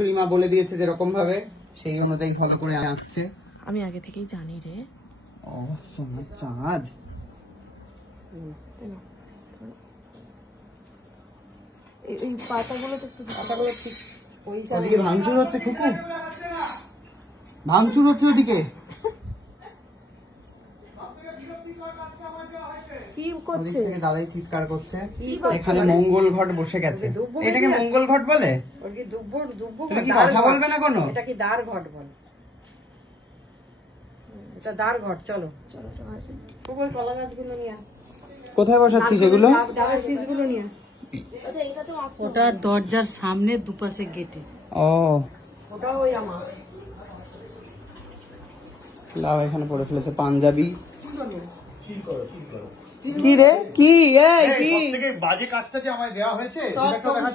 শাশুড়ি মা বলে দিয়েছে যেরকম ভাবে সেই অনুযায়ী ফলো করে আসছে। আমি আগে থেকেই জানি রে। ও সোনার চাঁদ। এই পাতাগুলো তো পাতাগুলো ঠিক ওদিকে ভাঙচুর হচ্ছে, খুকু ভাঙচুর হচ্ছে ওদিকে। কি করছে? দাদাই চিৎকার করছে। এখানে মঙ্গল ঘট বসে গেছে। এটাকে মঙ্গল ঘট বলে? কথা বলবে না কোনো? এটা কি দ্বার ঘট বলে? এটা দ্বার ঘট। চলো চলো কলা গাছগুলো নিয়ে কোথায় বসাচ্ছি সেগুলো? ওটা দরজার সামনে দুপাশে গেটে। ও ওটা ওই আমার লাভ এখানে পড়ে ফেলেছে পাঞ্জাবি। কি রে কি এই কি বাজে কাজটা যে আমায় দেওয়া হয়েছে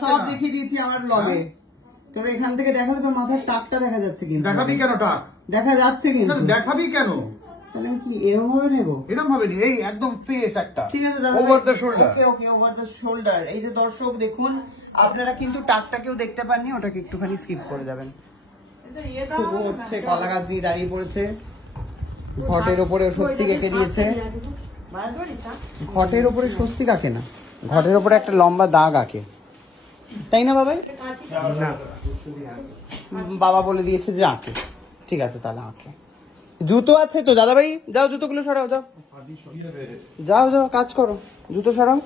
সব দেখিয়ে দিয়েছি আমার ব্লগে। তোর এখান থেকে দেখালে তোর মাথার টাকটা দেখা যাচ্ছে। কিন্তু দেখাবি কেন টাক? দেখা যাচ্ছে কিন্তু। দেখাবি কেন? তাহলে আমি কি এরকম ভাবে নেবো? এরকম ভাবে নি, এই একদম ফেস একটা। ঠিক আছে দাদা, over the shoulder. Okay okay over the shoulder. এই যে দর্শক দেখুন, আপনারা কিন্তু টাকটাকেও দেখতে পাননি, ওটাকে একটুখানি স্কিপ করে যাবেন। খুব হচ্ছে কলা গাছ নিয়ে দাঁড়িয়ে পড়েছে। ঘটের ওপরে স্বস্তিক এঁকে দিয়েছে। ঘটের ওপরে স্বস্তিক আঁকে না, ঘটের ওপরে একটা লম্বা দাগ আঁকে, তাই না বাবা? বাবা বলে দিয়েছে যে আঁকে। ঠিক আছে তাহলে আঁকে। জুতো আছে তো দাদা ভাই? যাও জুতোগুলো সরাও, যাও যাও যাও কাজ করো, জুতো সরাও।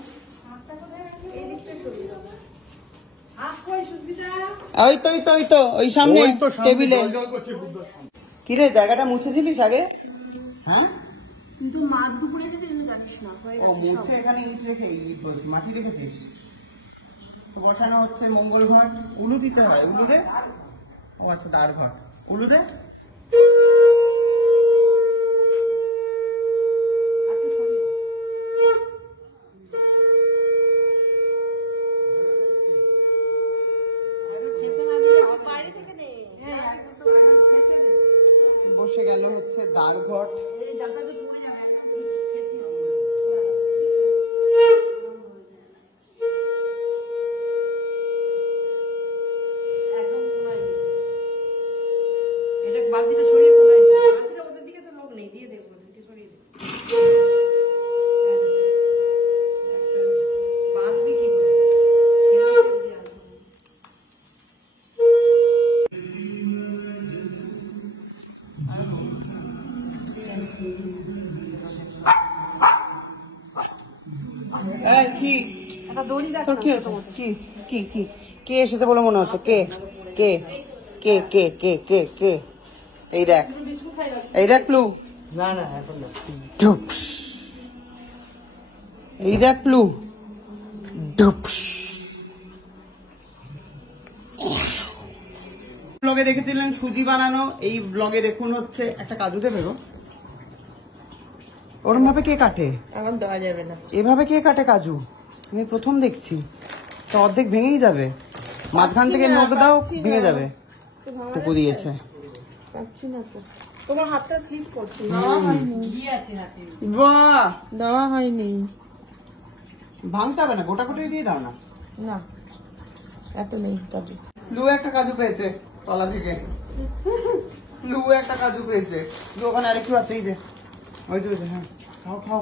ওই তো ওই তো ওই তো ওই সামনে টেবিলে। কিরে জায়গাটা মুছেছিলিস আগে? হ্যাঁ কিন্তু মাছ দুপুরে এসেছে কিন্তু জানিস না। ও মুছে এখানে ইট রেখে ইট বলছি মাটি রেখেছিস। বসানো হচ্ছে মঙ্গল ঘট। উলু দিতে হয়, উলু দে। ও আচ্ছা দ্বার ঘট, উলু দে। বসে গেল হচ্ছে দ্বার ঘট। বালতিটা সরিয়ে পড়াই দিই। বালতিটা ওদের দিকে তো লোক নেই, দিয়ে দেবো, ওদেরকে সরিয়ে দেবো। বাঁধবি কি করে? কি একটা দড়ি দেখ। তোর কি হচ্ছে? কি কি কি কে এসেছে বলে মনে হচ্ছে? কে কে কে কে কে কে কে? এই দেখ, এই দেখ প্লু। না না এখন না। ডুপস। এই দেখ প্লু। ডুপস। ব্লগে দেখেছিলেন সুজি বানানো, এই ব্লগে দেখুন হচ্ছে একটা কাজু দেবে গো। ওরম ভাবে কে কাটে? এখন দেওয়া যাবে না। এভাবে কে কাটে কাজু? আমি প্রথম দেখছি। তো অর্ধেক ভেঙেই যাবে, মাঝখান থেকে নখ দাও ভেঙে যাবে। কুকু দিয়েছে। পাচ্ছি না তো, তোমার হাতটা স্লিপ করছে। ঘি আছে হাতে। বাহ, দেওয়া হয়নি। ভাঙতে হবে না, গোটা গোটাই দিয়ে দাও না। না এত নেই কাজু। লু একটা কাজু পেয়েছে তলা থেকে। লু একটা কাজু পেয়েছে। লু ওখানে আরেকটু আছে, এই যে ওই যে। হ্যাঁ খাও খাও।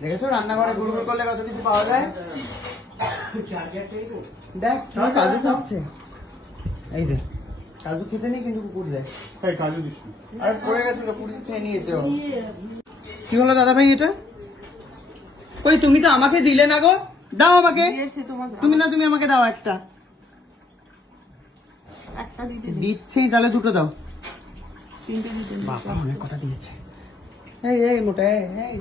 দেখেছো রান্নাঘরে গুড়গুড় করলে কত কিছু পাওয়া যায়। দেখ কাজু খাচ্ছে। এই যে কাজু খেতে নেই কিন্তু কুকুর দেয়। কাজু দিস আর পড়ে গেছিল, পুরি খেয়ে নিয়েছে। কি হলো দাদা ভাই এটা? ওই তুমি তো আমাকে দিলে না গো, দাও আমাকে। তুমি না, তুমি আমাকে দাও একটা। দিচ্ছি তাহলে দুটো দাও। তিনটে দিতে বাবা অনেক কথা দিয়েছে। এই এই মোটা এই